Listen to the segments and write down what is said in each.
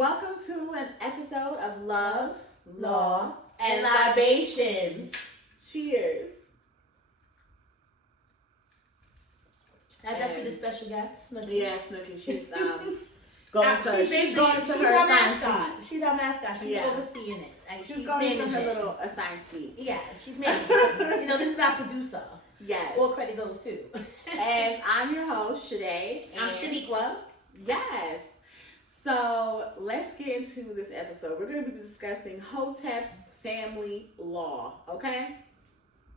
welcome to an episode of Love, Law, and Libations. Cheers. I thought she the special guest, Snooki. Yeah, Snooki. She's she's our mascot. She's our mascot. She's overseeing it. Like, she's going to her little assigned seat. Yeah, she's managing. This is our producer. Yes. All credit goes to. And I'm your host, Shade. I'm Shaniqua. Yes. So let's get into this episode. We're going to be discussing Hotep's family law, okay?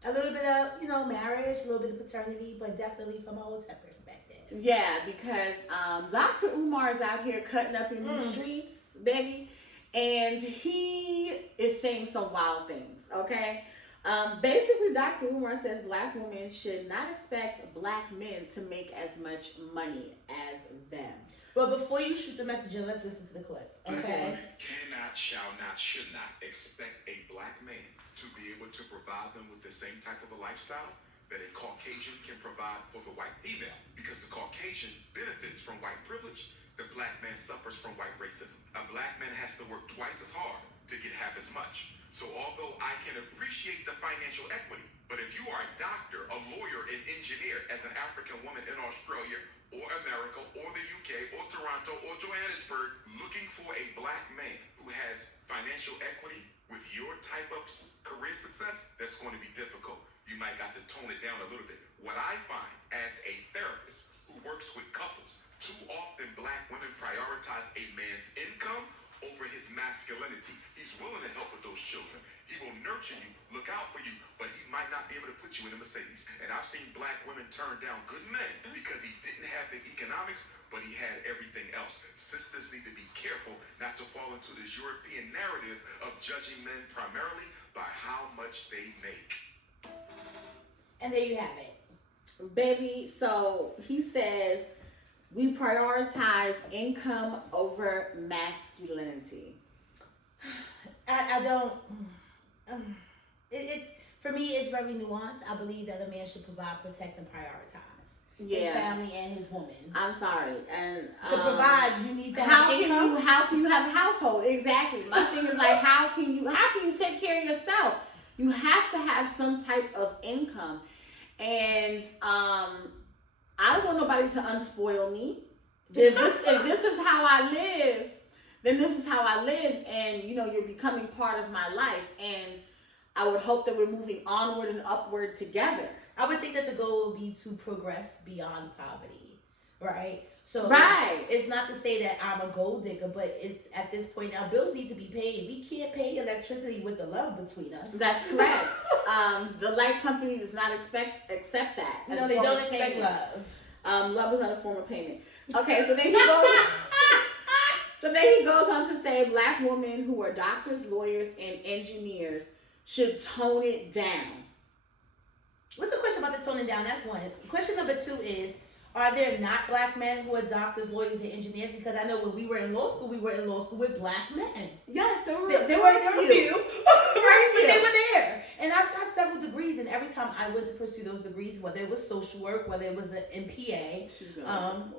A little bit of, marriage, a little bit of paternity, but definitely from a Hotep perspective. Yeah, because Dr. Umar is out here cutting up in the streets, baby, and he is saying some wild things, okay? Basically, Dr. Umar says black women should not expect black men to make as much money as them. But before you shoot the messenger, let's listen to the clip, okay? Black women cannot, shall not, should not expect a black man to be able to provide them with the same type of a lifestyle that a Caucasian can provide for the white female. Because the Caucasian benefits from white privilege, the black man suffers from white racism. A black man has to work twice as hard to get half as much. So although I can appreciate the financial equity, but if you are a doctor, a lawyer, an engineer as an African woman in Australia or America or the UK or Toronto or Johannesburg looking for a black man who has financial equity with your type of career success, that's going to be difficult. You might got to tone it down a little bit. What I find as a therapist who works with couples, too often black women prioritize a man's income over his masculinity. He's willing to help with those children. He will nurture you, look out for you, but he might not be able to put you in a Mercedes. And I've seen black women turn down good men because he didn't have the economics, but he had everything else. Sisters need to be careful not to fall into this European narrative of judging men primarily by how much they make. And there you have it. Baby, so he says we prioritize income over masculinity. I don't. It's for me. It's very nuanced. I believe that a man should provide, protect, and prioritize his family and his woman. I'm sorry, and to provide, you need to have income. How can you have a household? Exactly. My thing is like, how can you take care of yourself? You have to have some type of income, and I don't want nobody to unspoil me. If this is how I live, then this is how I live, and you're becoming part of my life, and I would hope that we're moving onward and upward together. I would think that the goal would be to progress beyond poverty, right? So it's not to say that I'm a gold digger, but it's at this point now bills need to be paid. We can't pay electricity with the love between us. That's correct. The light company does not accept that. No, they don't expect love. Love is not a form of payment. Okay, so then he goes on to say black women who are doctors, lawyers, and engineers should tone it down. What's the question about the toning down? That's one. Question number 2 is, are there not black men who are doctors, lawyers, and engineers? Because I know when we were in law school with black men. Yes, there were a few. Right? But they were there. And I've got several degrees, and every time I went to pursue those degrees, whether it was social work, whether it was an MPA, oh,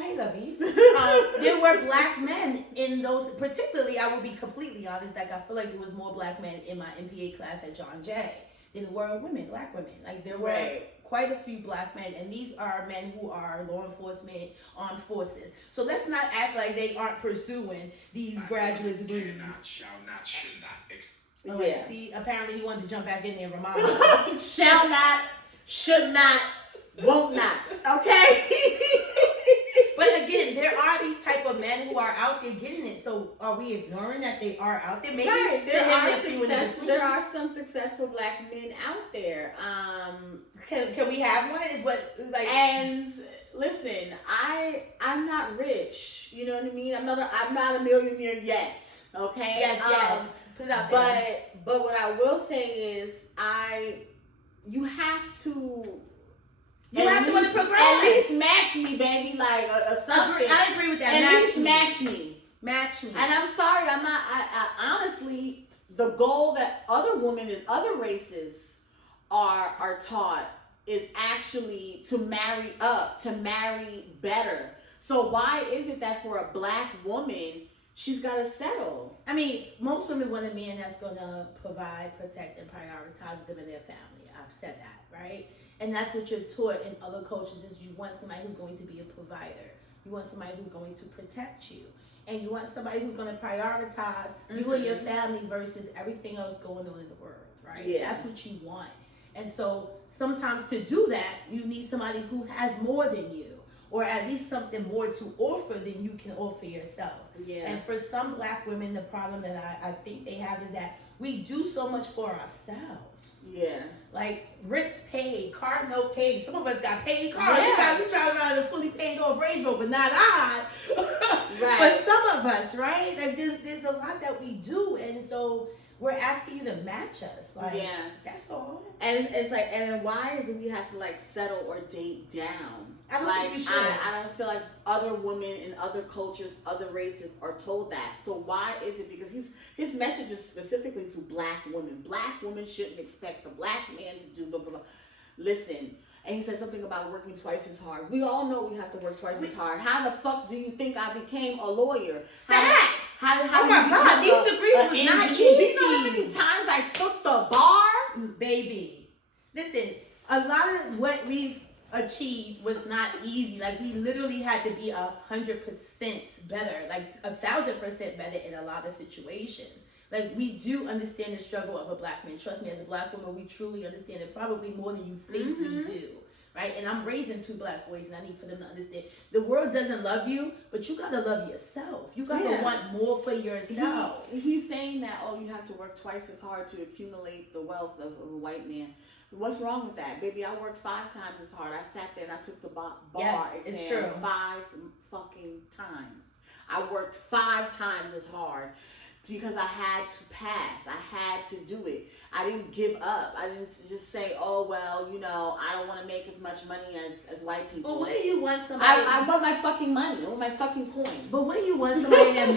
hey, lovey. There were black men in those, particularly, I will be completely honest, like I feel like there was more black men in my MPA class at John Jay than there were women, black women. Like there were quite a few black men, and these are men who are law enforcement, armed forces. So let's not act like they aren't pursuing these graduate degrees. Cannot, shall not, should not. Oh, yeah. See, apparently he wanted to jump back in there and remind me. Shall not, should not, won't not. Okay? But again, there are these type of men who are out there getting it. So are we ignoring that they are out there? Maybe there are some successful black men out there. Can we have one? And listen, I'm not rich. You know what I mean? I'm not a millionaire yet. Okay. Yes. Put it out there. But what I will say is you have to. You have to want to progress. At least match me, baby, like something. I agree with that. At least match me. Match me. And I'm sorry, I'm not. I honestly, the goal that other women in other races are taught is actually to marry up, to marry better. So why is it that for a black woman, she's got to settle. I mean, most women want a man that's going to provide, protect, and prioritize them and their family. I've said that, right? And that's what you're taught in other cultures is you want somebody who's going to be a provider. You want somebody who's going to protect you. And you want somebody who's going to prioritize you and your family versus everything else going on in the world, right? Yeah. That's what you want. And so sometimes to do that, you need somebody who has more than you, or at least something more to offer than you can offer yourself. Yeah. And for some black women, the problem that I think they have is that we do so much for ourselves. Yeah. Like rents paid, car note paid. Some of us got paid cars. Yeah. You drive around in a fully paid off Range Rover, not I. Right. But some of us, right? Like there's a lot that we do, and so we're asking you to match us. Like, yeah. That's all. And it's like, and then why do we have to like settle or date down? I don't think we should. I don't feel like other women in other cultures, other races are told that. So why is it? Because his message is specifically to black women. Black women shouldn't expect a black man to do blah, blah, blah. Listen. And he said something about working twice as hard. We all know we have to work twice as hard. How the fuck do you think I became a lawyer? Facts. How oh my God, these degrees was not easy. Do you know how many times I took the bar? Baby, listen, a lot of what we've achieved was not easy. Like we literally had to be 100% better, like 1,000% better in a lot of situations. Like we do understand the struggle of a black man. Trust me, as a black woman, we truly understand it probably more than you think we do. Right? And I'm raising 2 black boys, and I need for them to understand the world doesn't love you, but you gotta love yourself. You gotta want more for yourself. He's saying that, oh, you have to work twice as hard to accumulate the wealth of a white man. What's wrong with that? Baby, I worked 5 times as hard. I sat there and I took the bar it's exam true. 5 fucking times. I worked 5 times as hard because I had to pass. I had to do it. I didn't give up. I didn't just say, oh, well, you know, I don't want to make as much money as white people. But when you want somebody... I want my fucking money. I want my fucking coin. But when you want somebody that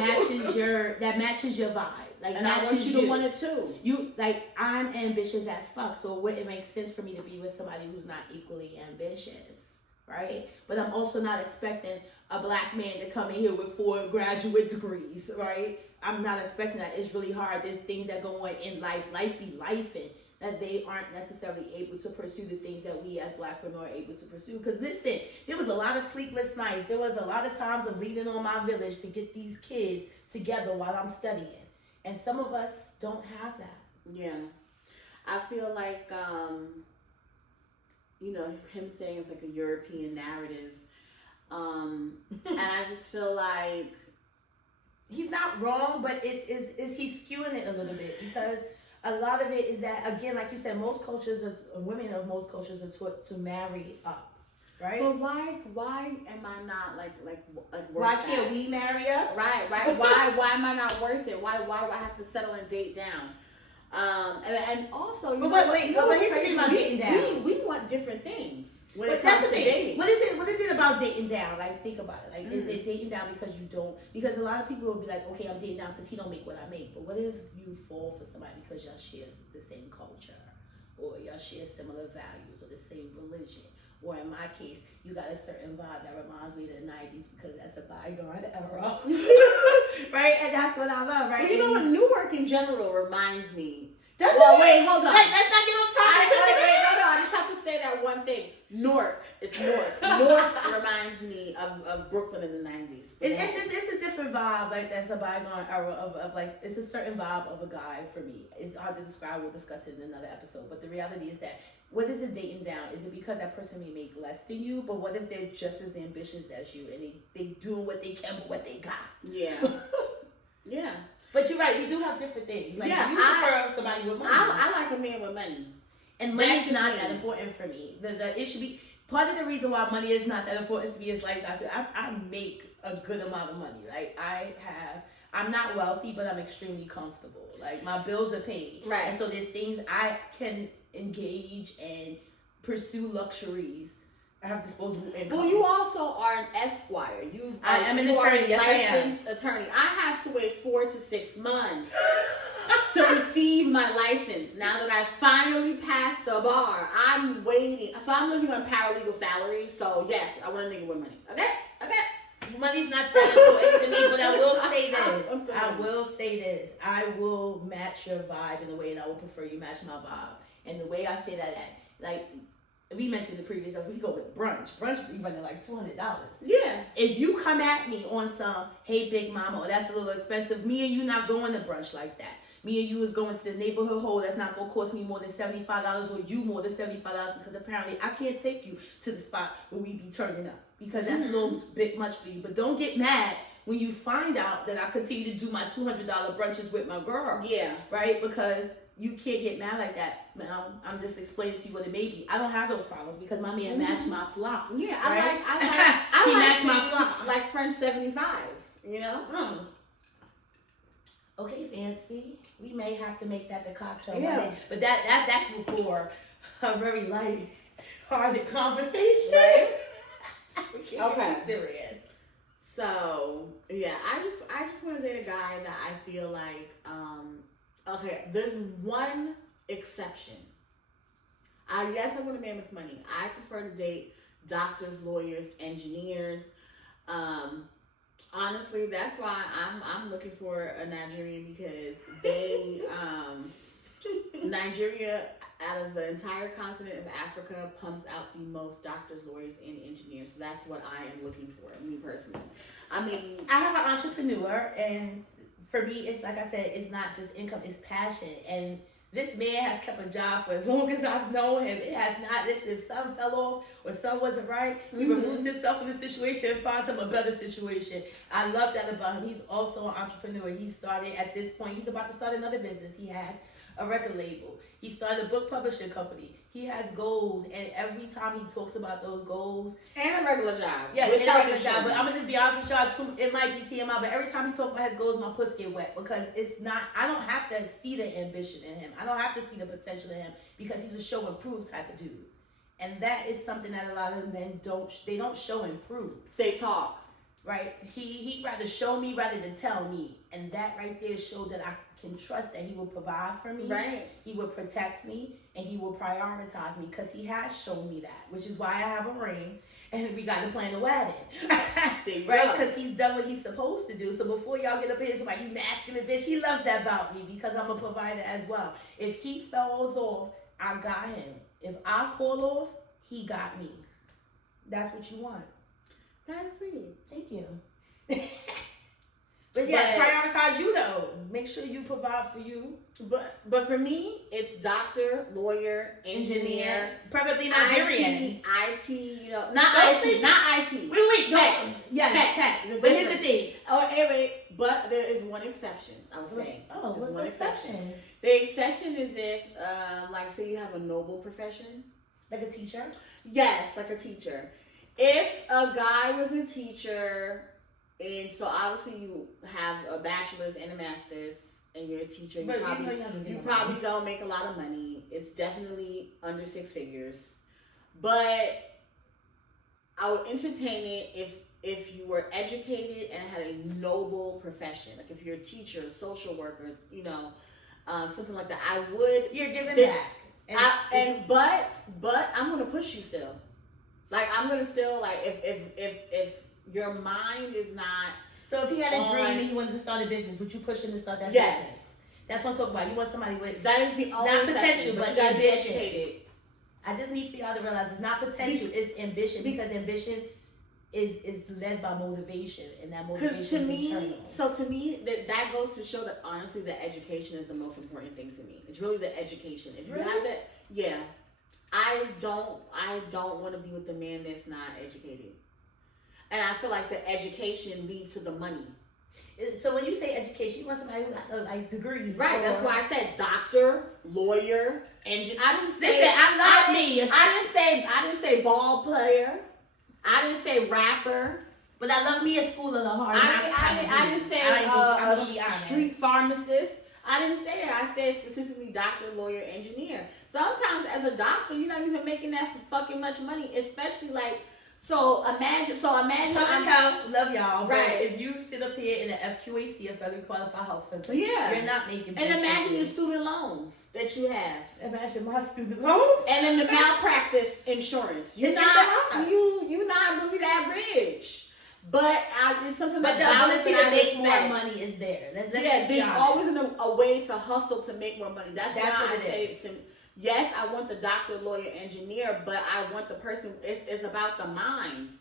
matches your vibe, like and I want you to want it too. You like I'm ambitious as fuck, so it wouldn't make sense for me to be with somebody who's not equally ambitious, right? But I'm also not expecting a black man to come in here with 4 graduate degrees, right? I'm not expecting that. It's really hard. There's things that go on in life. Life be lifing. That they aren't necessarily able to pursue the things that we as black women are able to pursue. Because listen, there was a lot of sleepless nights. There was a lot of times of leaning on my village to get these kids together while I'm studying. And some of us don't have that. Yeah. I feel like, you know, him saying it's like a European narrative. And I just feel like... He's not wrong, but is he skewing it a little bit? Because a lot of it is that, again, like you said, most cultures, women of most cultures are taught to marry up, right? But why am I not like worth why can't we marry up? Right. Why am I not worth it? Why do I have to settle and date down? And also, but here's the thing about dating down. We want different things. But that's the thing. Dating. What is it about dating down? Like, think about it. Like, is it dating down because you don't? Because a lot of people will be like, okay, I'm dating down because he don't make what I make. But what if you fall for somebody because y'all share the same culture, or y'all share similar values, or the same religion, or in my case, you got a certain vibe that reminds me of the '90s because that's a bygone era, right? And that's what I love, right? Well, you know what? Newark in general reminds me. Wait, hold on. Let's not get on topic. I just have to say that one thing. Newark. It's Newark. Newark reminds me of Brooklyn in the 90s. It's a different vibe. Like, that's a bygone era of like, it's a certain vibe of a guy for me. It's hard to describe. We'll discuss it in another episode. But the reality is that, what is it dating down? Is it because that person may make less than you? But what if they're just as ambitious as you and they doing what they can with what they got? Yeah. Yeah. But you're right. We do have different things. Like, you prefer somebody with money. I like a man with money. And money's not that important for me. It should be part of the reason why money is not that important to me is like I make a good amount of money. Like I'm not wealthy, but I'm extremely comfortable. Like my bills are paid. Right. And so there's things I can engage and pursue luxuries. I have disposable income. Well, you also are an esquire. I'm an attorney. Yes, I am. Licensed attorney. I have to wait 4 to 6 months to receive my license. Now that I finally passed the bar, I'm waiting. So I'm living on paralegal salary. So yes, I want a nigga with money. Okay. Money's not that important to me, but I will say this. this. I will say this. I will match your vibe in a way, and I will prefer you match my vibe. And the way I say that, like we mentioned the previous stuff, we go with brunch. Brunch be running like $200. Yeah. If you come at me on some, hey big mama, or that's a little expensive, me and you not going to brunch like that. Me and you is going to the neighborhood hole that's not going to cost me more than $75 or you more than $75 because apparently I can't take you to the spot where we be turning up because that's a little bit much for you. But don't get mad when you find out that I continue to do my $200 brunches with my girl. Yeah. Right? Because you can't get mad like that. I'm just explaining to you what it may be. I don't have those problems because my man matched my flop. Yeah, right? I he like matched my flop. Like French 75s, you know? Okay, fancy. We may have to make that the cocktail. Yeah. But that's before a very light-hearted conversation. Right? We can't Okay. get too serious. So yeah, I just want to date a guy that I feel like okay, there's one exception. I want a man with money. I prefer to date doctors, lawyers, engineers. Honestly, that's why I'm looking for a Nigerian because they Nigeria, out of the entire continent of Africa, pumps out the most doctors, lawyers, and engineers. So that's what I am looking for, me personally. I mean, I have an entrepreneur, and for me, it's like I said, it's not just income, it's passion. And this man has kept a job for as long as I've known him. It has not, listen, if something fell off or something wasn't right, he removed himself from the situation and found him a better situation. I love that about him. He's also an entrepreneur. He started, at this point, he's about to start another business. He has a record label. He started a book publishing company. He has goals, and every time he talks about those goals, and a regular job. yeah, and a regular job. But I'm gonna just be honest with y'all too. It might be TMI, but every time he talks about his goals, my pussy get wet because it's not. I don't have to see the ambition in him. I don't have to see the potential in him because he's a show and prove type of dude, and that is something that a lot of men don't. They don't show and prove. They talk. Right? He rather show me rather than tell me, and that right there showed that I can trust that he will provide for me. Right. He will protect me, and he will prioritize me because he has shown me that, which is why I have a ring, and we got to plan the wedding. Right? Because he's done what he's supposed to do. So before y'all get up here, somebody, you masculine bitch, he loves that about me because I'm a provider as well. If he falls off, I got him. If I fall off, he got me. That's what you want. That's sweet. Thank you. But yeah, prioritize you though. Make sure you provide for you. But for me, it's doctor, lawyer, engineer, preferably Nigerian. IT, you know, not IT. Wait, tech. Yeah, tech. But here's the thing. Oh, anyway, but there is one exception. I was saying. Oh, what's one the exception? The exception is if, like, say you have a noble profession, like a teacher. Yes, like a teacher. If a guy was a teacher, and so obviously you have a bachelor's and a master's, and you're a teacher, you probably don't make a lot of money. It's definitely under six figures. But I would entertain it if you were educated and had a noble profession. Like if you're a teacher, a social worker, you know, something like that. I would. You're giving back. But I'm gonna push you still. Like I'm gonna still like if your mind is not. So if he had a dream and he wanted to start a business, would you push him to start that yes. business? That's what I'm talking about. You want somebody with that is the only not potential, but but ambition. Educated. I just need for y'all to realize it's not potential, it's ambition because ambition is led by motivation, and that motivation is internal. So to me, that goes to show that honestly, the education is the most important thing to me. It's really the education. If you have that, yeah. I don't want to be with a man that's not educated. And I feel like the education leads to the money. So when you say education, you want somebody who got like degrees. Right, that's why I said doctor, lawyer, engineer. I didn't say I didn't say ball player. I didn't say rapper. But I love me a school of the hard knocks. I didn't say street pharmacist. I didn't say that. I said specifically doctor, lawyer, engineer. Sometimes as a doctor, you're not even making that fucking much money, especially like. So imagine. Love y'all. Right. But if you sit up here in the FQHC, a federally qualified health center, yeah, you're not making. And imagine the student loans that you have. Imagine my student loans. And then the malpractice insurance. You're not really that rich. But it's something the ability to make more more money is there. Let's there's always a way to hustle to make more money. That's why I say yes, I want the doctor, lawyer, engineer, but I want the person. It's about the mind.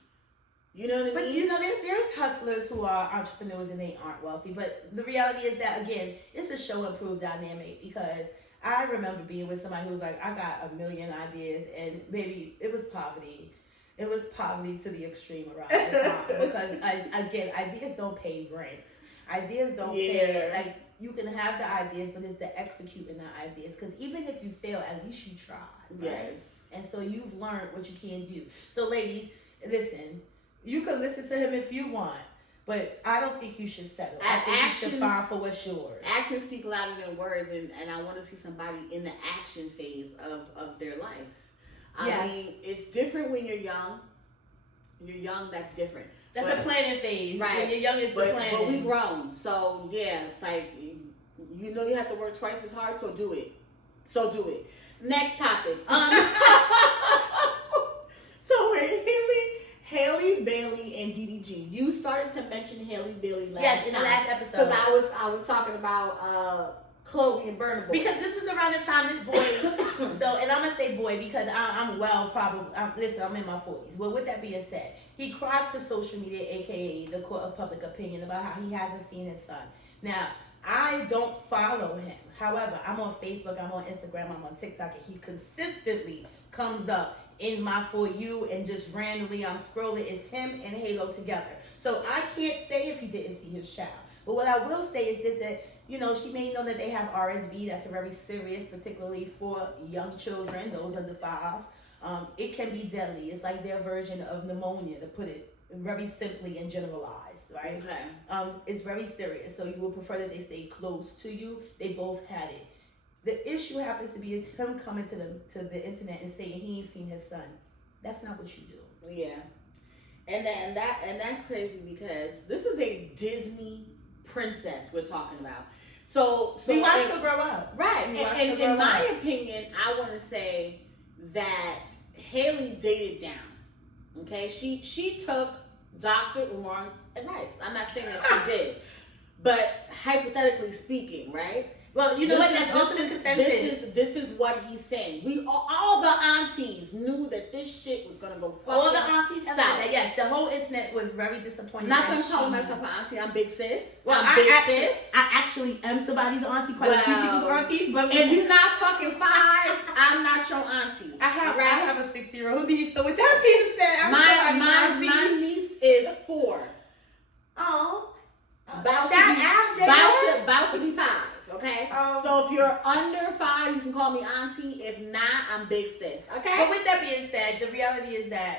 You know what I mean? But there's hustlers who are entrepreneurs and they aren't wealthy. But the reality is that, again, it's a show and prove dynamic, because I remember being with somebody who was like, I got a million ideas, and maybe it was poverty. It was poverty to the extreme around the time. Because, again, ideas don't pay rents. Ideas don't pay. Like, you can have the ideas, but it's the executing the ideas. Because even if you fail, at least you tried. Right? Yes. And so you've learned what you can do. So, ladies, listen. You can listen to him if you want, but I don't think you should settle. I think you should fight for what's yours. Actions speak louder than words, and I want to see somebody in the action phase of their life. I mean, it's different when you're young. You're young, that's different. That's a planning phase. Right. When you're young, it's the planning. But we grown. So, yeah, it's like, you have to work twice as hard, so do it. Next topic. So Halle Bailey and DDG. You started to mention Halle Bailey last time. Yes, in the last episode. Because I was talking about Chloe and Burna Boy. Because this was around the time this boy. And I'm gonna say boy because I'm in my 40s. Well, with that being said, he cried to social media, aka the court of public opinion, about how he hasn't seen his son. Now, I don't follow him. However, I'm on Facebook, I'm on Instagram, I'm on TikTok, and he consistently comes up in my For You, and just randomly I'm scrolling. It's him and Halo together. So I can't say if he didn't see his child. But what I will say is this, that she may know that they have RSV. That's very serious, particularly for young children, those under 5. It can be deadly. It's like their version of pneumonia, to put it very simply and generalized, right? Okay. It's very serious. So you will prefer that they stay close to you. They both had it. The issue happens to be is him coming to the internet and saying he ain't seen his son. That's not what you do. Yeah, and that's crazy, because this is a Disney princess we're talking about. So we watched her grow up, right? And in my opinion, I want to say that Halle dated down. Okay, she took Dr. Umar's advice. I'm not saying that she did, but hypothetically speaking, right? Well, you know what? That's also the consensus. This is what he's saying. We all the aunties knew that this shit was gonna go fucking all the aunties south. That. Yes, the whole internet was very disappointed. Not gonna call myself an auntie. I'm big sis. Well, I actually am somebody's auntie. Quite a few people's aunties. But if you're not fucking 5, I'm not your auntie. I have a 6-year-old niece. So with that being said, my niece is 4. Oh, about to be 5. Okay, so if you're under 5, you can call me auntie. If not, I'm big sis. Okay. But with that being said, the reality is that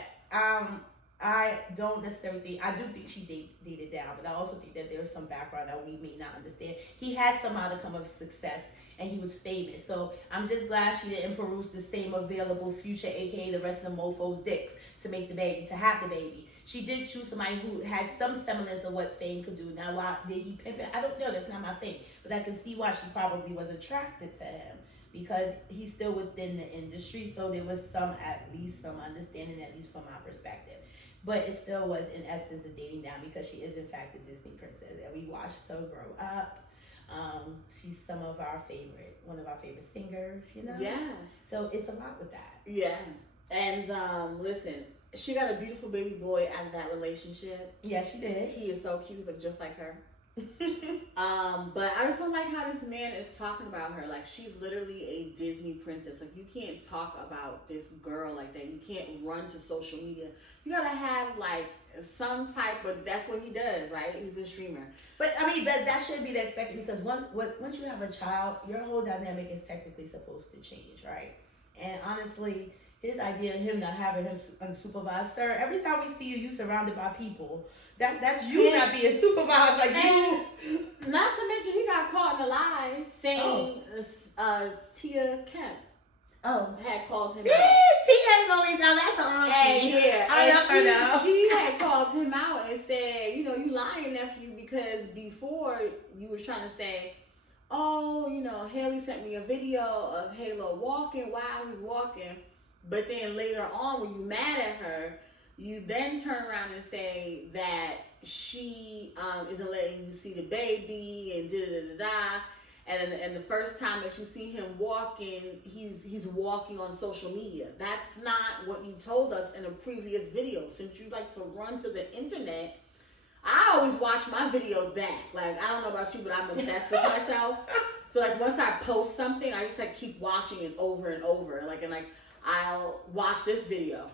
I don't necessarily think, I do think she dated down, but I also think that there's some background that we may not understand. He had some modicum of success, and he was famous. So I'm just glad she didn't peruse the same available future, aka the rest of the mofos' dicks, to make the baby, to have the baby. She did choose somebody who had some semblance of what fame could do. Now, why did he pimp it? I don't know. That's not my thing. But I can see why she probably was attracted to him, because he's still within the industry. So there was at least some understanding, at least from my perspective. But it still was, in essence, a dating down, because she is, in fact, a Disney princess. And we watched her grow up. She's one of our favorite singers, Yeah. So it's a lot with that. Yeah. And listen, she got a beautiful baby boy out of that relationship. Yeah, she did. He is so cute, look just like her. But I just don't like how this man is talking about her. Like, she's literally a Disney princess. Like, you can't talk about this girl like that. You can't run to social media. You gotta have like some type, but that's what he does, right? He's a streamer. But I mean, that should be the expected, because once you have a child, your whole dynamic is technically supposed to change, right? And honestly, his idea of him not having him unsupervised, sir, every time we see you surrounded by people. That's you not being supervised, like you. Not to mention, he got caught in a lie saying Tia Kemp had called him out. Tia's always now. That's an auntie. Yeah, I love her now. She had called him out and said, you lying, nephew, because before you was trying to say, Halle sent me a video of Halo walking while he's walking. But then later on, when you mad at her, You then turn around and say that she isn't letting you see the baby and da-da-da-da-da. And the first time that you see him walking, he's walking on social media. That's not what you told us in a previous video. Since you like to run to the internet, I always watch my videos back. Like, I don't know about you, but I'm obsessed with myself. So like once I post something, I just like keep watching it over and over. Like, and like I'll watch this video.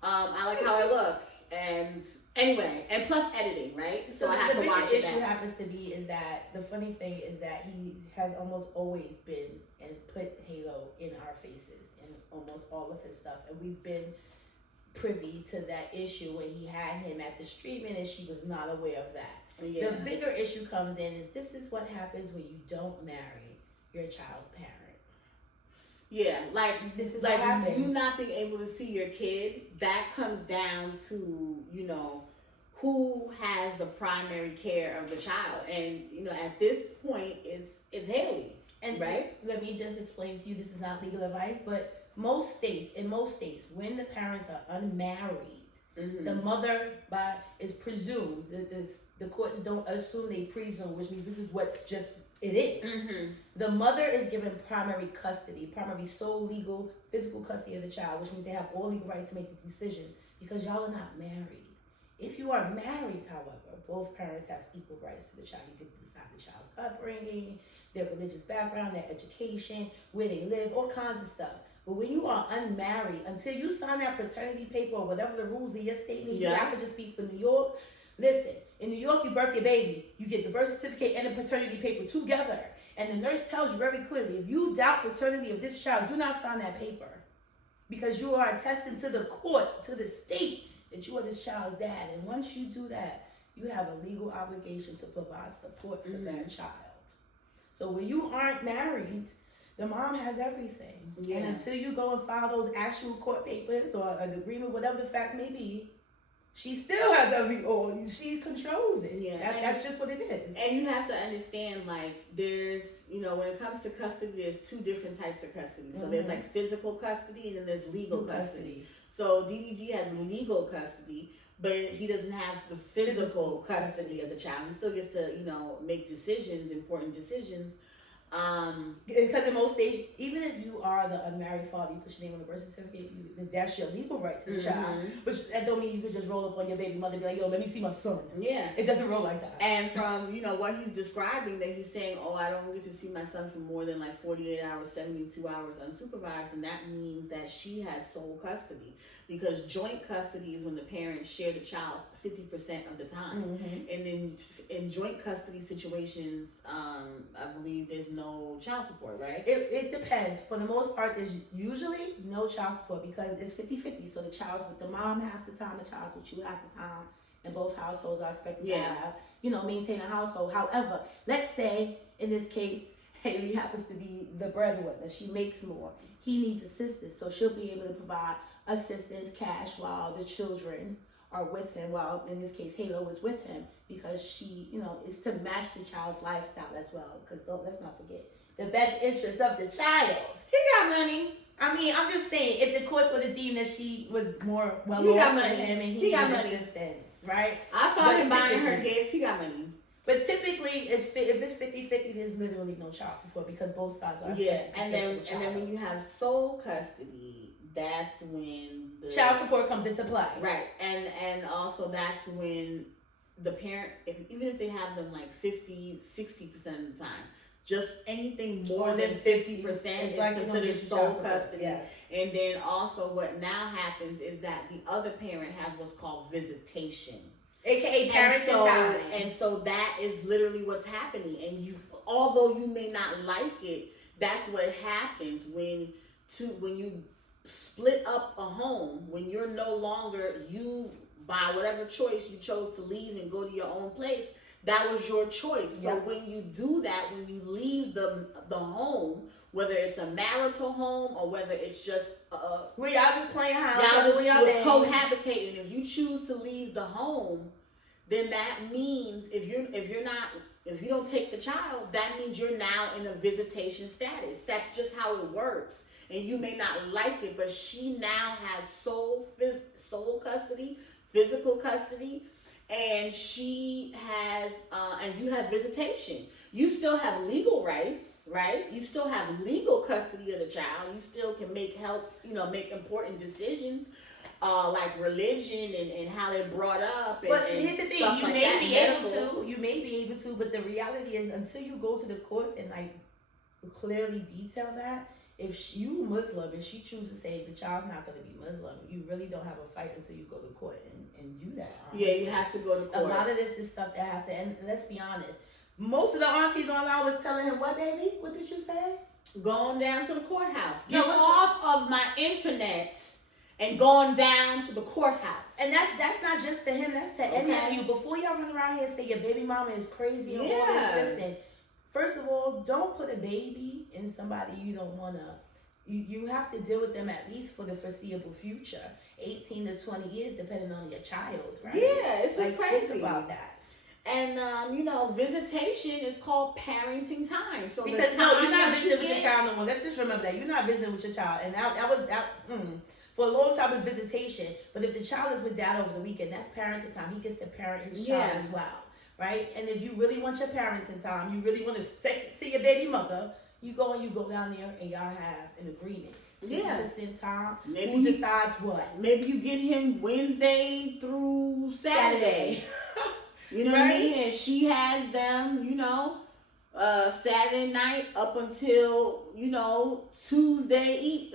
I like how I look, and anyway, and plus editing, right? So I have to watch it. The issue happens to be is that the funny thing is that he has almost always been and put Halo in our faces in almost all of his stuff, and we've been privy to that issue when he had him at the streaming, and she was not aware of that. Yeah. The bigger issue comes in is this is what happens when you don't marry your child's parent. Yeah, like this is like you not being able to see your kid. That comes down to, you know, who has the primary care of the child, and you know at this point it's Haley. And right, let me just explain to you. This is not legal advice, but in most states, when the parents are unmarried, the mother is presumed. The courts don't assume, they presume, which means this is what's just. It is. The mother is given primary custody, primary sole legal, physical custody of the child, which means they have all legal rights to make the decisions because y'all are not married. If you are married, however, both parents have equal rights to the child. You can decide the child's upbringing, their religious background, their education, where they live, all kinds of stuff. But when you are unmarried, until you sign that paternity paper or whatever the rules of your state may be, I could just speak for New York. Listen, in New York, you birth your baby. You get the birth certificate and the paternity paper together. And the nurse tells you very clearly, if you doubt paternity of this child, do not sign that paper. Because you are attesting to the court, to the state, that you are this child's dad. And once you do that, you have a legal obligation to provide support for that child. So when you aren't married, the mom has everything. Yeah. And until you go and file those actual court papers or an agreement, whatever the fact may be, she still has she controls it. Yeah, that's just what it is. And you have to understand, like, there's, you know, when it comes to custody, there's two different types of custody. So there's like physical custody and then there's legal custody. So DDG has legal custody, but he doesn't have the physical custody of the child. He still gets to, you know, make decisions, important decisions. Because in most states, even if you are the unmarried father, you put your name on the birth certificate, that's your legal right to the child. But that don't mean you could just roll up on your baby mother and be like, yo, let me see my son. Yeah. It doesn't roll like that. And from, you know, what he's describing, that he's saying, oh, I don't get to see my son for more than like 48 hours, 72 hours unsupervised, and that means that she has sole custody. Because joint custody is when the parents share the child 50% of the time. And then in joint custody situations, I believe there's no child support, right? It depends. For the most part, there's usually no child support because it's 50-50. So the child's with the mom half the time, the child's with you half the time, and both households are expected to have, you know, maintain a household. However, let's say in this case, Haley happens to be the breadwinner. She makes more. He needs assistance, so she'll be able to provide assistance, cash, while the children are with him, while in this case Halo is with him, because she, you know, is to match the child's lifestyle as well, because let's not forget the best interest of the child. He got money. I mean, I'm just saying, if the courts were to deem that she was more well off than him and he got money assistance, right? I saw him buying her gifts. He got money. But typically, if it's 50-50, there's literally no child support because both sides are. And then when you have sole custody, that's when the child support comes into play. Right, and also that's when the parent, even if they have them like 50, 60% of the time, just anything more than 50% is like considered sole custody. Yes. And then also what now happens is that the other parent has what's called visitation. AKA parenting time. And so that is literally what's happening. And you, although you may not like it, that's what happens when you split up a home, when you're no longer, you, by whatever choice you chose to leave and go to your own place, that was your choice. So when you do that, when you leave the home, whether it's a marital home or whether it's just where y'all just playing house, y'all just was cohabitating. If you choose to leave the home, then that means if you don't take the child, that means you're now in a visitation status. That's just how it works. And you may not like it, but she now has sole sole custody, physical custody, and she has, and you have visitation. You still have legal rights, right? You still have legal custody of the child. You still can make important decisions, like religion and how they're brought up. But here's the thing: you may be able to, but the reality is, until you go to the courts and like clearly detail that, if you Muslim and she chooses to say the child's not going to be Muslim, you really don't have a fight until you go to court and do that. Honestly. Yeah, you have to go to court. A lot of this is stuff that has to, and let's be honest, most of the aunties online was telling him, what, baby? What did you say? Going down to the courthouse. Get off of my internet and going down to the courthouse. And that's not just to him, that's to any of you. Before y'all run around here and say your baby mama is crazy or all this, listen, first of all, don't put a baby in somebody you don't want to. You have to deal with them at least for the foreseeable future. 18 to 20 years, depending on your child, right? Yeah, it's like crazy. Think about that. And, visitation is called parenting time. So because, no, you're not visiting with your child no more. Let's just remember that. You're not visiting with your child. And for a long time, it's visitation. But if the child is with dad over the weekend, that's parenting time. He gets to parent his child as well. Right? And if you really want your parenting time, you really want to see your baby mother, you go down there and y'all have an agreement. Yeah. Time. Maybe who decides what? Maybe you get him Wednesday through Saturday. You know what I mean? And she has them, Saturday night up until, Tuesday,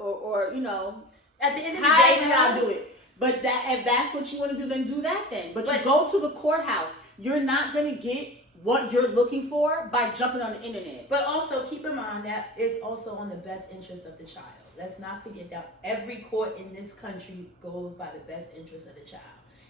or at the end of the day, I'll do it. But if that's what you want to do, then do that then. But you go to the courthouse. You're not going to get what you're looking for by jumping on the internet. But also keep in mind that it's also on the best interest of the child. Let's not forget that every court in this country goes by the best interest of the child.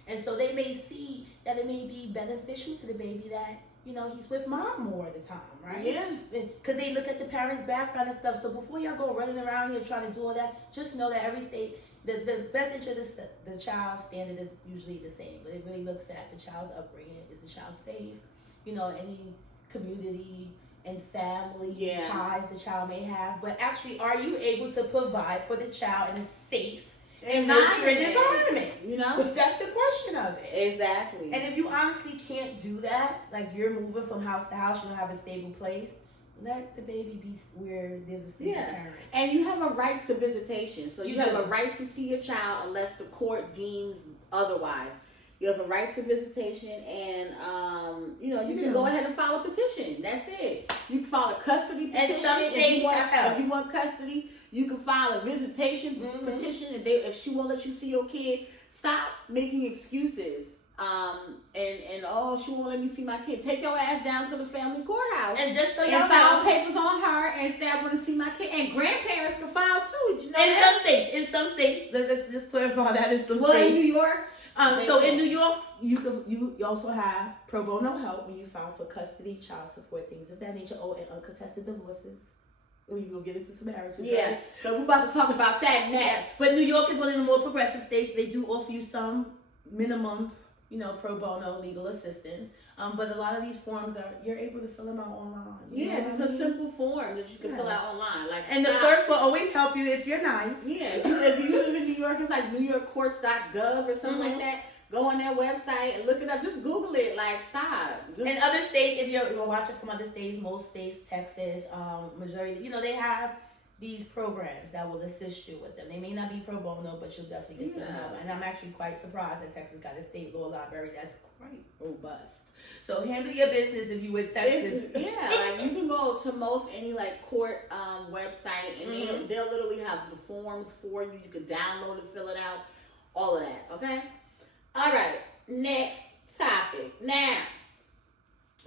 And so they may see that it may be beneficial to the baby that, he's with mom more of the time, right? Yeah. Because they look at the parents' background and stuff. So before y'all go running around here trying to do all that, just know that every state, the best interest of the child's standard is usually the same. But it really looks at the child's upbringing. Is the child safe? Any community and family ties the child may have. But actually, are you able to provide for the child in a safe and nurturing environment? But that's the question of it. Exactly. And if you honestly can't do that, like you're moving from house to house, you don't have a stable place, let the baby be where there's a stable parent. And you have a right to visitation. So you have a right to see your child unless the court deems otherwise. You have a right to visitation, and you can go ahead and file a petition. That's it. You can file a custody petition. And some states if you want custody, you can file a visitation petition. If she won't let you see your kid, stop making excuses. She won't let me see my kid. Take your ass down to the family courthouse. And just so y'all file papers on her and say I want to see my kid. And grandparents can file too. Did you know in some states, let's just clarify that in some states. Well, in New York. So in New York, you also have pro bono help when you file for custody, child support, things of that nature, and uncontested divorces. We're going to get into some marriages. Yeah, right? So we're about to talk about that next. But New York is one of the more progressive states. They do offer you some minimum, pro bono legal assistance. But a lot of these forms you're able to fill them out online. These are simple forms that you can fill out online. And the clerks will always help you if you're nice. Yeah, if you live in New York, it's like NewYorkCourts.gov or something like that. Go on their website and look it up. Just Google it. Stop. In other states, if you're watching from other states, most states, Texas, Missouri, they have these programs that will assist you with them. They may not be pro bono, but you'll definitely get some help. And I'm actually quite surprised that Texas got a state law library that's quite robust. So handle your business if you with Texas. You can go to most any court website and they'll literally have the forms for you. You can download it, fill it out, all of that. Okay. All right. Next topic. Now,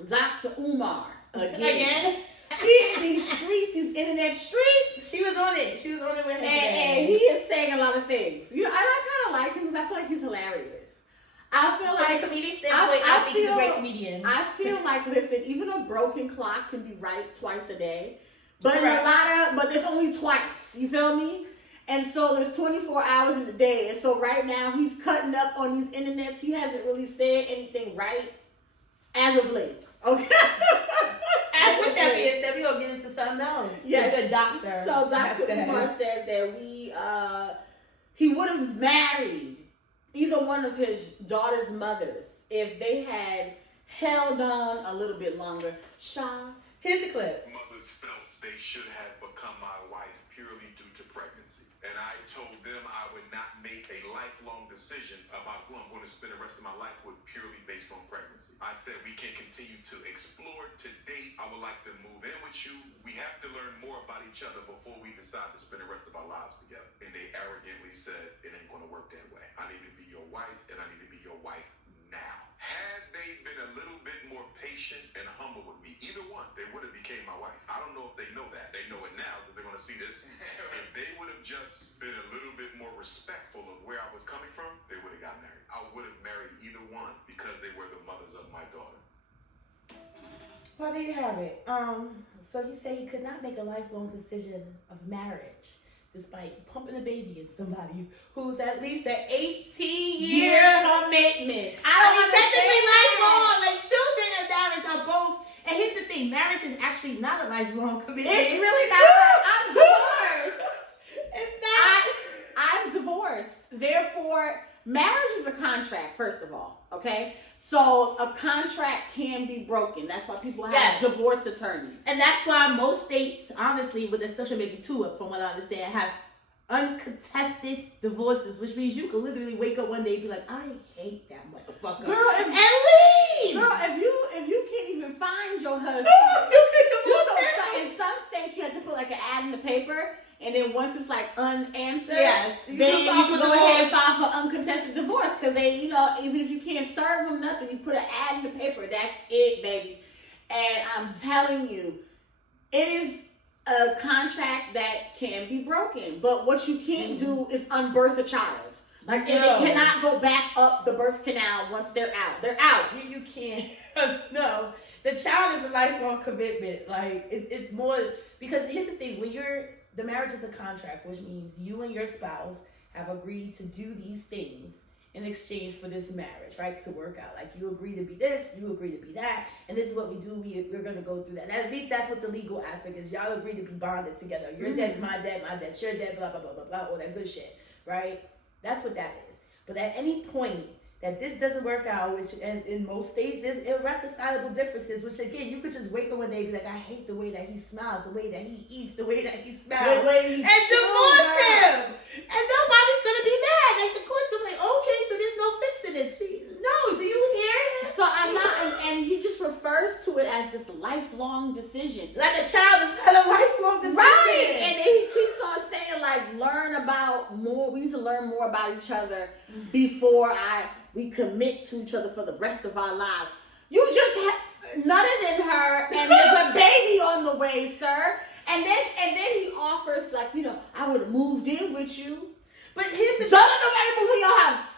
Dr. Umar again. He in these streets, these internet streets. She was on it with him. And he is saying a lot of things. I kind of like him because I feel like he's hilarious. I feel like a comedian standpoint, I think he's a great comedian. I feel like, listen, even a broken clock can be right twice a day, but but there's only twice. You feel me? And so there's 24 hours in the day. And so right now he's cutting up on these internets. He hasn't really said anything right as of late. Okay. And with that being said, we're going to get into something else. Yes. The doctor. So Dr. Umar says that he would have married either one of his daughter's mothers if they had held on a little bit longer. Shaw, here's the clip. Mothers felt they should have become my wife purely due to pregnancy. And I told them I would not make a lifelong decision about who I'm going to spend the rest of my life with purely based on pregnancy. I said we can continue to explore, to date. I would like to move in with you. We have to learn more about each other before we decide to spend the rest of our lives together. And they arrogantly said, it ain't going to work that way. I need to be your wife, and I need to be your wife now. Had they been a little bit more patient and humble with me, either one, they would have became my wife. I don't know if they know that. They know it now because they're going to see this. If they would have just been a little bit more respectful of where I was coming from, they would have got married. I would have married either one because they were the mothers of my daughter. Well, there you have it. So he said he could not make a lifelong decision of marriage despite pumping a baby in somebody who's at least an 18-year commitment. I don't technically lifelong. understand. Like, children and marriage are both. And here's the thing, marriage is actually not a lifelong commitment. It's really not. I'm divorced. It's not. I'm divorced. Therefore, marriage is a contract, first of all, okay? So a contract can be broken. That's why people have divorce attorneys. And that's why most states, honestly, with the exception maybe two, from what I understand, have uncontested divorces, which means you can literally wake up one day and be like, I hate that motherfucker. Girl, and leave! Girl, if you can't even find your husband, you can divorce him. in some states you have to put like an ad in the paper, and then once it's like unanswered, yes, then you can go ahead and file for uncontested divorce because they, you know, even if you can't serve them nothing, you put an ad in the paper. That's it, baby. And I'm telling you, it is a contract that can be broken, but what you can't do is unbirth a child. Like, and they cannot go back up the birth canal once they're out. They're out. You can't. No. The child is a lifelong commitment. Like, it's more, because here's the thing, when the marriage is a contract, which means you and your spouse have agreed to do these things in exchange for this marriage, right? To work out. Like, you agree to be this, you agree to be that, and this is what we do. We're going to go through that. At least that's what the legal aspect is. Y'all agree to be bonded together. Your debt's my debt, my debt's your debt, blah, blah, blah, blah, blah, all that good shit, right? That's what that is. But at any point that this doesn't work out, which in most states, there's irreconcilable differences, which again, you could just wake up one day and be like, I hate the way that he smiles, the way that he eats, the way that he smells, and divorce him. And nobody's going to be mad. Like, the court's going to be like, okay, so there's no fixing this. No, do you hear? So I'm not, and he just refers to it as this lifelong decision. Like a child is not a lifelong decision. Right. And then he keeps on saying, like, learn about more. We need to learn more about each other before we commit to each other for the rest of our lives. You just nutted in her, and there's a baby on the way, sir. And then he offers, like, you know, I would have moved in with you. But here's the don't let nobody move in your house.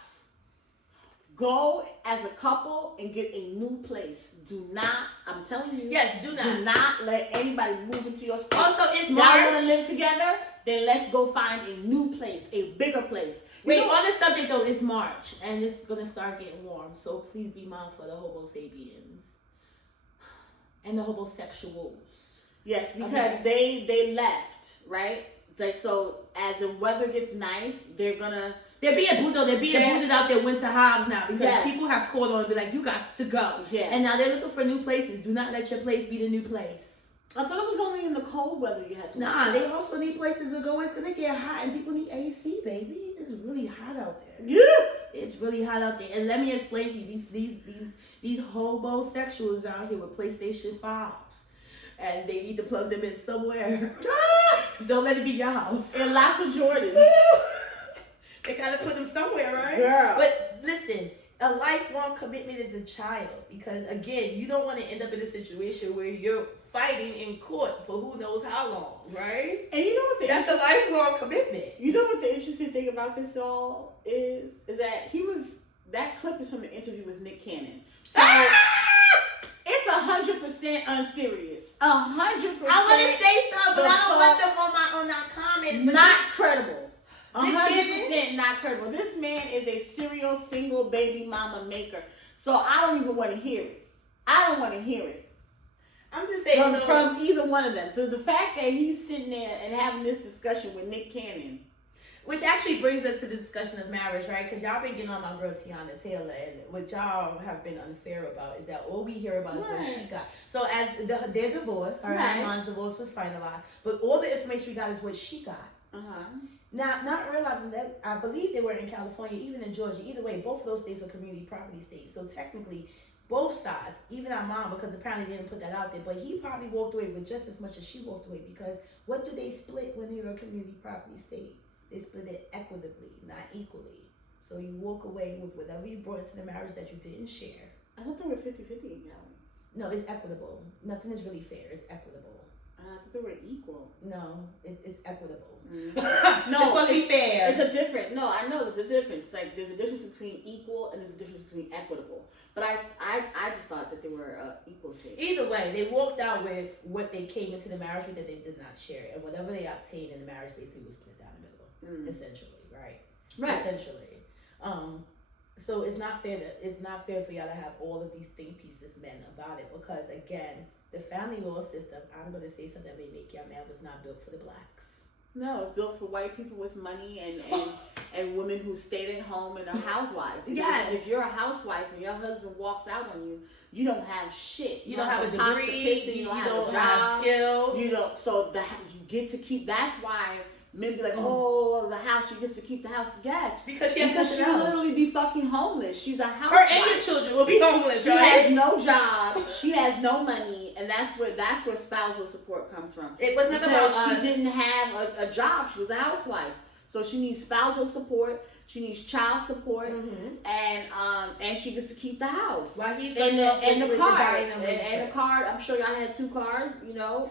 Go as a couple and get a new place. Do not, I'm telling you. Yes, do not let anybody move into your space. Also, it's Y'all March. want to live together? Then let's go find a new place, a bigger place. Wait, on this subject though, it's March and it's gonna start getting warm, so please be mindful of the Homo sapiens and the homosexuals. Yes, because they left, right? Like, so as the weather gets nice, they're being booted out their winter hives now because people have called on and be like, you got to go. Yeah. And now they're looking for new places. Do not let your place be the new place. I thought it was only in the cold weather you had to. Nah, they also need places to go. It's gonna get hot, and people need AC, baby. It's really hot out there. Yeah, it's really hot out there. And let me explain to you, these homosexuals out here with PlayStation 5s, and they need to plug them in somewhere. Don't let it be your house. And lots of Jordans. They gotta put them somewhere, right? Girl. But listen. A lifelong commitment is a child because, again, you don't want to end up in a situation where you're fighting in court for who knows how long, right? And you know what that's a lifelong commitment. You know what the interesting thing about this all is that that clip is from an interview with Nick Cannon. So it's 100% unserious. 100%. I want to say so, but I don't want them on our comments. Not credible. 100% not credible. This man is a serial single baby mama maker. So I don't even want to hear it. I don't want to hear it. I'm just saying from either one of them. So the fact that he's sitting there and having this discussion with Nick Cannon. Which actually brings us to the discussion of marriage, right? Because y'all been getting on my girl Tiana Taylor, and what y'all have been unfair about is that all we hear about is what she got. So as their divorce, her and Iman's divorce was finalized, but all the information we got is what she got. Now, not realizing that, I believe they were in California, even in Georgia. Either way, both of those states are community property states. So technically, both sides, even our mom, because apparently they didn't put that out there, but he probably walked away with just as much as she walked away, because what do they split when you're a community property state? They split it equitably, not equally. So you walk away with whatever you brought into the marriage that you didn't share. I thought they were 50-50 now. No, it's equitable. Nothing is really fair. It's equitable. I thought they were equal. No, it's equitable. No, it's supposed to be fair. It's a different. No, I know the difference. Like there's a difference between equal and there's a difference between equitable. But I just thought that they were equal states. Either way, they walked out with what they came into the marriage with that they did not share, and whatever they obtained in the marriage basically was split down the middle, essentially, right? Right. Essentially. So it's not fair for y'all to have all of these think pieces men about it, because again, the family law system, I'm going to say something that may make y'all mad, was not built for the blacks. No, it's built for white people with money and women who stayed at home and are housewives. Yes. If you're a housewife and your husband walks out on you, you don't have shit. You don't have a degree. You don't have skills. You don't. So you get to keep. That's why men be like, oh, the house. She gets to keep the house. Yes, because she literally be fucking homeless. She's a housewife. Her and your children will be homeless. She has no job. She has no money, and that's where spousal support comes from. It was never about us. She didn't have a job. She was a housewife, so she needs spousal support. She needs child support, and she gets to keep the house. While he's and the car. I'm sure y'all had 2 cars.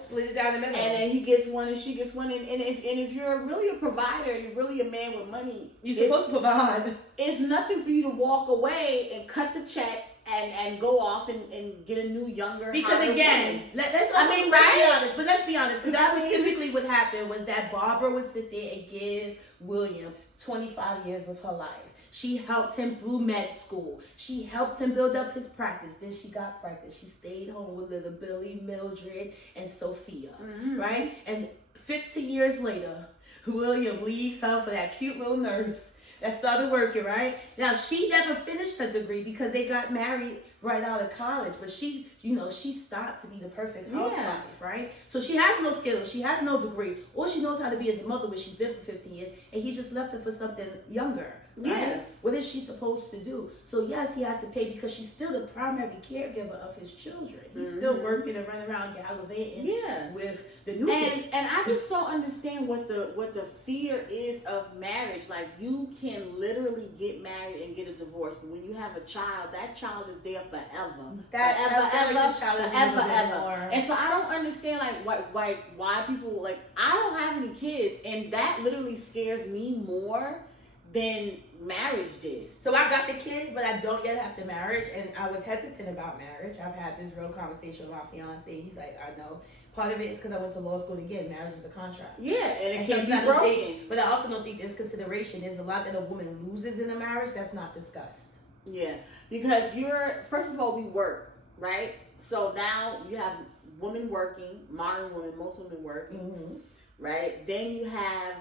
Split it down the middle. And then he gets one, and she gets one. And if you're really a provider, you're really a man with money. You're supposed to provide. It's nothing for you to walk away and cut the check and go off and get a new, younger. Because again, let's be honest. But let's be honest. Because that's what typically would happen, was that Barbara would sit there and give William 25 years of her life. She helped him through med school. She helped him build up his practice. Then she got pregnant. She stayed home with little Billy, Mildred, and Sophia, right? And 15 years later, William leaves her for that cute little nurse that started working, right? Now, she never finished her degree because they got married right out of college, but she stopped to be the perfect housewife, right? So she has no skills, she has no degree. All she knows how to be is a mother, which she's been for 15 years, and he just left her for something younger, right? Yeah. What is she supposed to do? So yes, he has to pay because she's still the primary caregiver of his children. He's still working and running around gallivanting with the new and I just don't understand what the fear is of marriage. Like, you can literally get married and get a divorce, but when you have a child, that child is there forever. Forever. And so I don't understand why people I don't have any kids, and that literally scares me more than marriage did. So I got the kids, but I don't yet have the marriage, and I was hesitant about marriage. I've had this real conversation with my fiance. He's like, I know. Part of it is because I went to law school again. Marriage is a contract. Yeah, and it can't be broken. But I also don't think there's consideration. There's a lot that a woman loses in a marriage that's not discussed. Yeah, because first of all, we work, right? So now you have women working, modern women, most women working, right? Then you have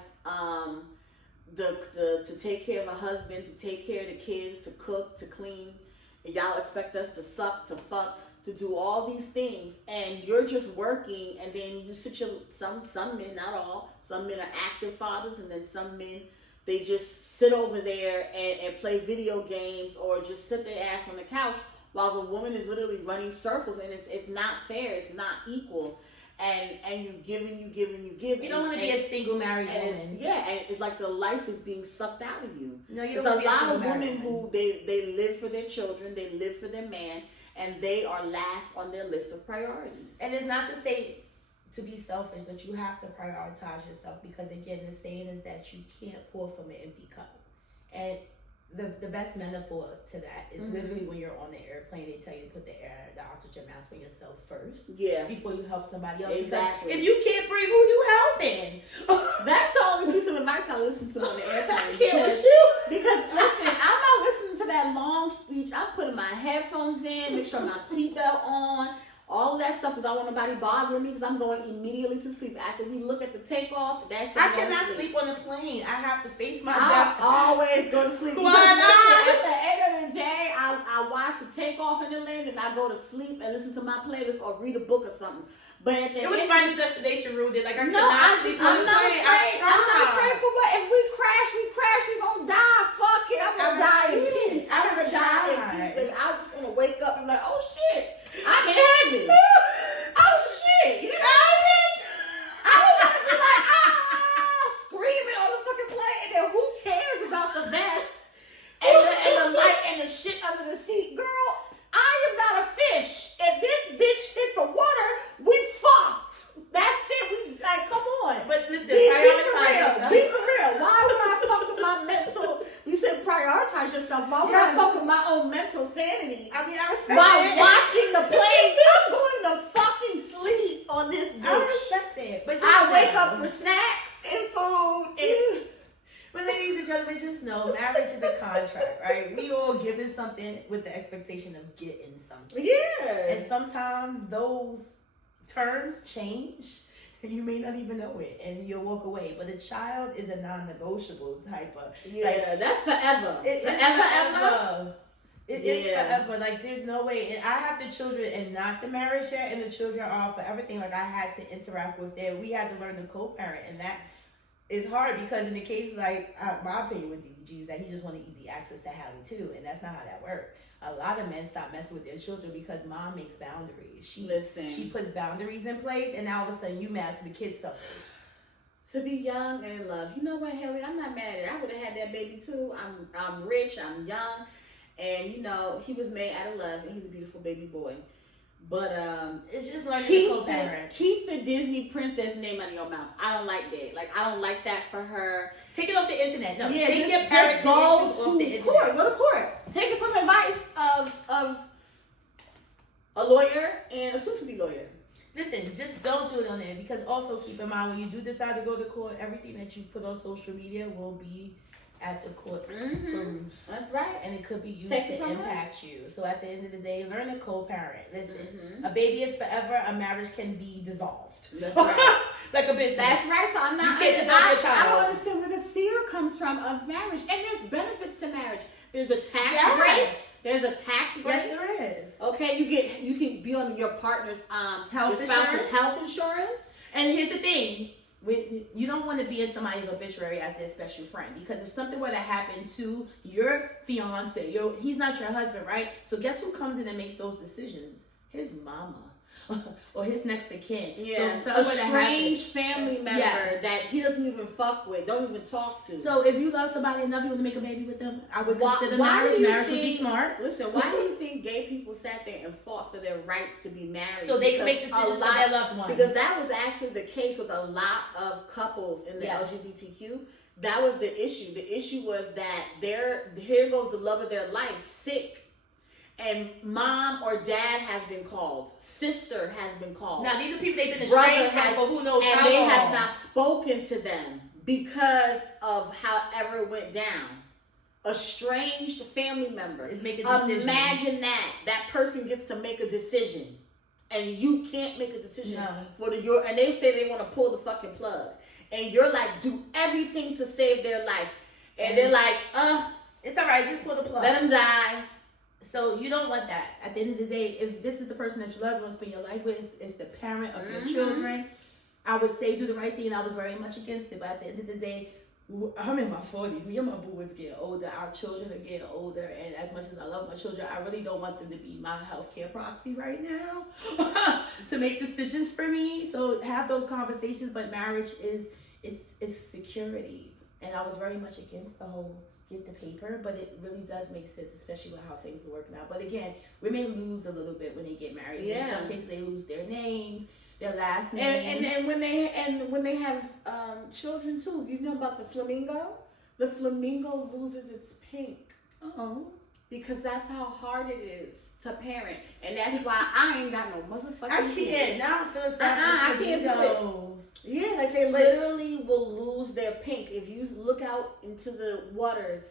to take care of a husband, to take care of the kids, to cook, to clean, and y'all expect us to suck, to fuck, to do all these things, and you're just working, and then you sit some men, not all, some men are active fathers, and then some men, they just sit over there and play video games or just sit their ass on the couch while the woman is literally running circles, and it's not fair, it's not equal. And you giving. You don't want to be a single married woman. And it's like the life is being sucked out of you. No, you don't. There's a lot of women who they live for their children, they live for their man, and they are last on their list of priorities. And it's not to say to be selfish, but you have to prioritize yourself, because again, the saying is that you can't pour from an empty cup. And the best metaphor to that is literally when you're on the airplane, they tell you to put the oxygen mask on yourself first. Yeah. Before you help somebody else. Exactly. Because if you can't breathe, who you helping? That's the only piece of advice I listen to on the airplane. I can't with you. Because listen, I'm not listening to that long speech. I'm putting my headphones in, make sure my seatbelt on, all that stuff. stuff because I want nobody bothering me because I'm going immediately to sleep. After we look at the takeoff, that's it. I cannot sleep on the plane. I have to face my I death. always go to sleep. Why not? At the end of the day, I watch the takeoff and the land, and I go to sleep and listen to my playlist or read a book or something. But at the it was end, Final Destination rule. Like I no, cannot sleep on the plane. I'm not afraid for what. If we crash, we gonna die. Fuck it, I'm gonna die in peace. I'm gonna die in peace. But I just wanna wake up and be like, oh shit, I'm in heaven. Oh shit, you know, bitch. I don't want to be like screaming on the fucking plane, and then who cares about the vest and the light and the shit under the seat, girl? I am not a fish. If this bitch hit the water, we fucked. That's it. We like, come on. But listen, be for prioritize real. yourself. Be for real. Why would I fuck with my mental? You said prioritize yourself. Why would I fuck with my own mental sanity? I mean, I respect While it. watching the plane, I'm going to fucking sleep on this bitch. I respect it. But I wake up for snacks and food and. But ladies and gentlemen, just know marriage is a contract, right? We all given something with the expectation of getting something. Yeah. And sometimes those terms change and you may not even know it and you'll walk away. But a child is a non-negotiable type of That's forever. It's forever. It is forever. Like there's no way. And I have the children and not the marriage yet, and the children are for everything. Like I had to interact with them. We had to learn to co-parent, and that is hard because in the case, like my opinion with DDG is that he just wanted easy access to Halle too, and that's not how that worked. A lot of men stop messing with their children because mom makes boundaries. She puts boundaries in place, and now all of a sudden you mad so the kid suffers. To be young and in love. You know what, Haley? I'm not mad at it. I would have had that baby too. I'm rich, I'm young, and you know, he was made out of love, and he's a beautiful baby boy. But it's just learning to co-parent. Keep the Disney princess name out of your mouth. I don't like that. Like I don't like that for her. Take it off the internet. No, yeah, take your parenting issues off the internet. Court. Go to court. Take it from advice of a lawyer and a soon-to-be lawyer. Listen, just don't do it on there because also keep in mind when you do decide to go to court, everything that you put on social media will be at the court peruse. That's right. And it could be used to impact you. So at the end of the day, learn to co-parent. Listen, a baby is forever. A marriage can be dissolved. That's right. Like a business. That's right. So I'm not. You can't dissolve your child. I don't understand where the fear comes from of marriage. And there's benefits to marriage. There's a tax break. There's a tax break. Yes, there is. Okay, you can be on your partner's health insurance. And here's the thing. You don't want to be in somebody's obituary as their special friend because if something were to happen to your fiance, he's not your husband, right? So guess who comes in and makes those decisions? His mama or his next of kin. Yeah, so a strange family member that he doesn't even fuck with, don't even talk to. So if you love somebody enough, you want to make a baby with them, I would consider marriage. Marriage would be smart. Listen, why do you think gay people sat there and fought for their rights to be married? So they can make decisions for their loved ones. Because that was actually the case with a lot of couples in the LGBTQ. That was the issue. The issue was that here goes the love of their life sick. And mom or dad has been called. Sister has been called. Now these are people they've been estranged from for who knows how long. And they have not spoken to them because of however it went down. Estranged family member is making a decision. Imagine that person gets to make a decision, and you can't make a decision and they say they want to pull the fucking plug, and you're like, do everything to save their life, and they're like, it's all right, just pull the plug. Let them die. So you don't want that. At the end of the day, if this is the person that you love, you want to spend your life with, it's the parent of your children, I would say do the right thing, and I was very much against it. But at the end of the day, I'm in my 40s. Me and my boys getting older. Our children are getting older. And as much as I love my children, I really don't want them to be my healthcare proxy right now to make decisions for me. So have those conversations. But marriage it's security. And I was very much against the whole get the paper, but it really does make sense, especially with how things work now. But again, women lose a little bit when they get married. In some cases, they lose their names, their last name, and when they have children too. You know about the flamingo? The flamingo loses its pink. Because that's how hard it is to parent, and that's why I ain't got no motherfucking. I can't. Kids. Now I'm feeling I can't do it. Yeah, like they literally will lose their pink. If you look out into the waters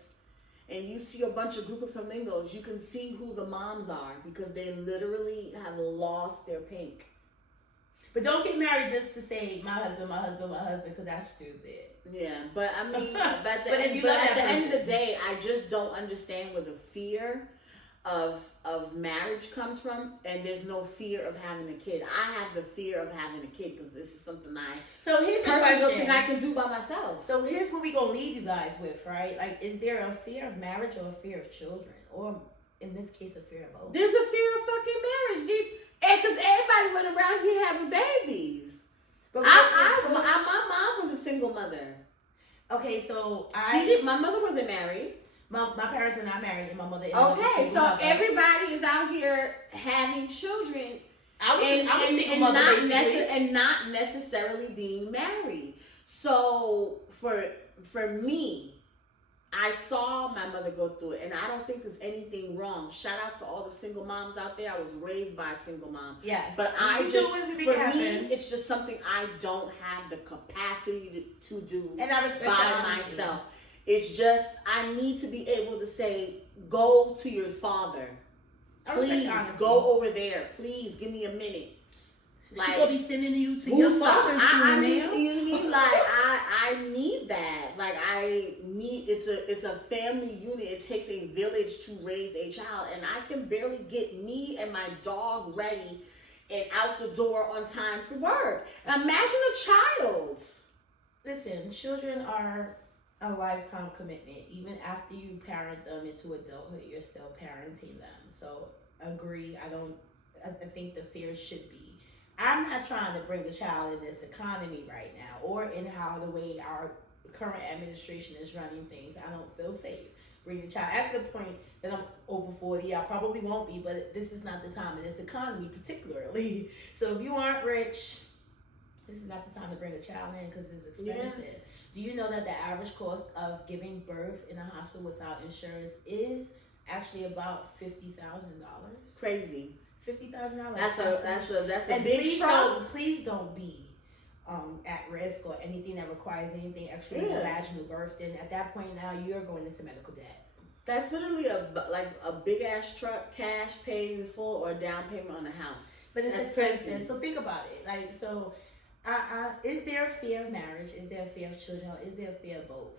and you see a bunch of group of flamingos, you can see who the moms are because they literally have lost their pink. But don't get married just to say my husband, because that's stupid. Yeah, but I mean, but at the end of the day, I just don't understand where the fear of marriage comes from, and there's no fear of having a kid. I have the fear of having a kid because this is something I can do by myself. So here's what we're gonna leave you guys with, right? Like, is there a fear of marriage or a fear of children, or in this case, a fear of both? There's a fear of fucking marriage, because everybody went around here having babies. But my mom was a single mother. Okay, so my mother wasn't married. My parents were not married, and my mother. Okay, so everybody is out here having children, and not necessarily being married. So for me, I saw my mother go through it, and I don't think there's anything wrong. Shout out to all the single moms out there. I was raised by a single mom. Yes, but it's just something I don't have the capacity to do and I respect by myself. It's just I need to be able to say, go to your father. Please go over there. Please give me a minute. She gonna be sending you to your father. I need I need that. Like I need it's a family unit. It takes a village to raise a child, and I can barely get me and my dog ready and out the door on time for work. Imagine a child. Listen, children are a lifetime commitment. Even after you parent them into adulthood, you're still parenting them. So agree. I think the fear should be. I'm not trying to bring a child in this economy right now, or in how the way our current administration is running things. I don't feel safe bringing a child. At the point that I'm over 40, I probably won't be, but this is not the time in this economy particularly. So if you aren't rich, this is not the time to bring a child in because it's expensive. Yeah. Do you know that the average cost of giving birth in a hospital without insurance is actually about $50,000? Crazy. $50,000. That's a big trouble. Please don't be at risk or anything that requires anything extra vaginal birth. Then at that point now you're going into medical debt. That's literally a big ass truck, cash paid in full, or a down payment on a house. But it's expensive. So think about it. Like so. Is there a fear of marriage? Is there a fear of children? Or is there a fear of both?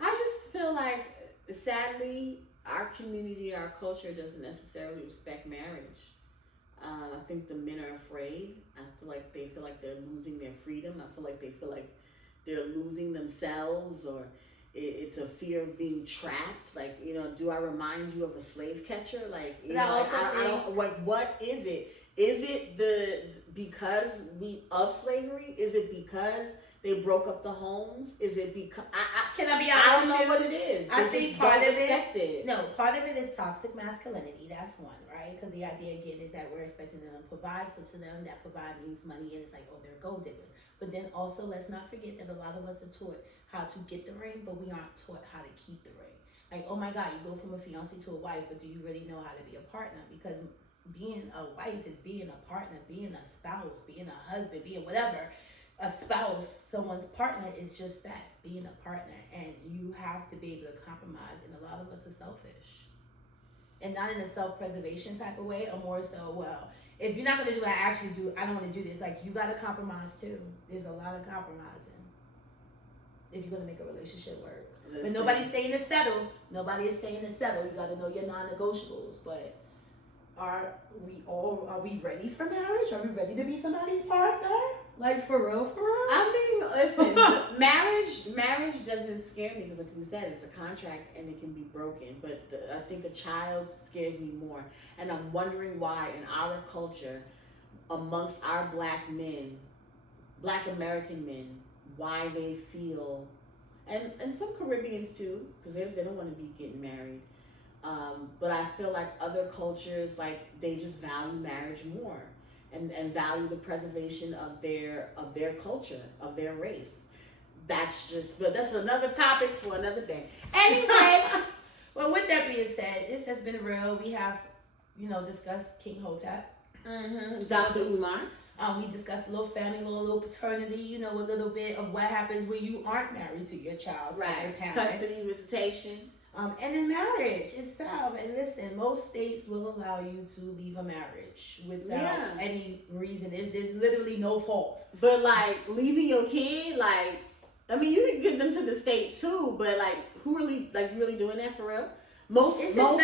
I just feel like, sadly, our community, our culture doesn't necessarily respect marriage. I think the men are afraid. I feel like they feel like they're losing their freedom. I feel like they feel like they're losing themselves, or it's a fear of being trapped. Like, do I remind you of a slave catcher? Like, what is it? Is it because of slavery? Is it because they broke up the homes? Is it because can I be honest? I don't know what it is. I think part of it. No, part of it is toxic masculinity. That's one, right? Because the idea again is that we're expecting them to provide. So to them, that provide means money, and it's like, oh, they're gold diggers. But then also, let's not forget that a lot of us are taught how to get the ring, but we aren't taught how to keep the ring. Like, oh my God, you go from a fiance to a wife, but do you really know how to be a partner? Because being a wife is being a partner, being a spouse, being a husband, being whatever. A spouse, someone's partner is just that, being a partner. And you have to be able to compromise. And a lot of us are selfish. And not in a self-preservation type of way, or more so, well, if you're not going to do what I actually do, I don't want to do this. Like, you got to compromise too. There's a lot of compromising if you're going to make a relationship work. But nobody's saying to settle. Nobody is saying to settle. You got to know your non-negotiables. But are we ready for marriage? Are we ready to be somebody's partner? Like, for real? I mean, listen, marriage doesn't scare me because, like you said, it's a contract and it can be broken. But I think a child scares me more. And I'm wondering why in our culture, amongst our black American men, why they feel, and some Caribbeans too, because they don't want to be getting married. But I feel like other cultures, like, they just value marriage more and value the preservation of their culture, of their race. But that's another topic for another day. Anyway, well, with that being said, this has been real. We have, discussed King Hotep. Mm-hmm. Dr. Umar. We discussed a little family, a little paternity, a little bit of what happens when you aren't married to your child. Right. Custody, visitation. And in marriage itself, and listen, most states will allow you to leave a marriage without any reason. There's literally no fault. But like leaving your kid, like, I mean, you can give them to the state too, but like, who really, like, you really doing that for real? Most people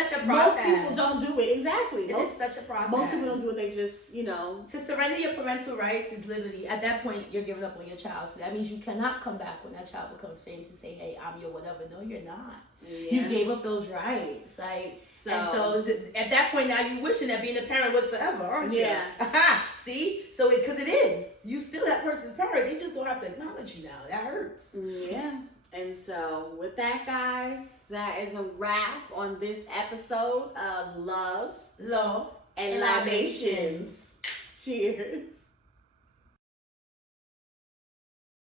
don't do it. Exactly. It's such a process. Most people don't do it. They just, To surrender your parental rights is literally, at that point, you're giving up on your child. So that means you cannot come back when that child becomes famous and say, hey, I'm your whatever. No, you're not. Yeah. You gave up those rights. Like, so at that point, now you wishing that being a parent was forever, aren't you? Yeah. See? So, because it is. You still that person's parent. They just don't have to acknowledge you now. That hurts. Yeah. And so, with that, guys, that is a wrap on this episode of Love, Law, and Libations. Cheers.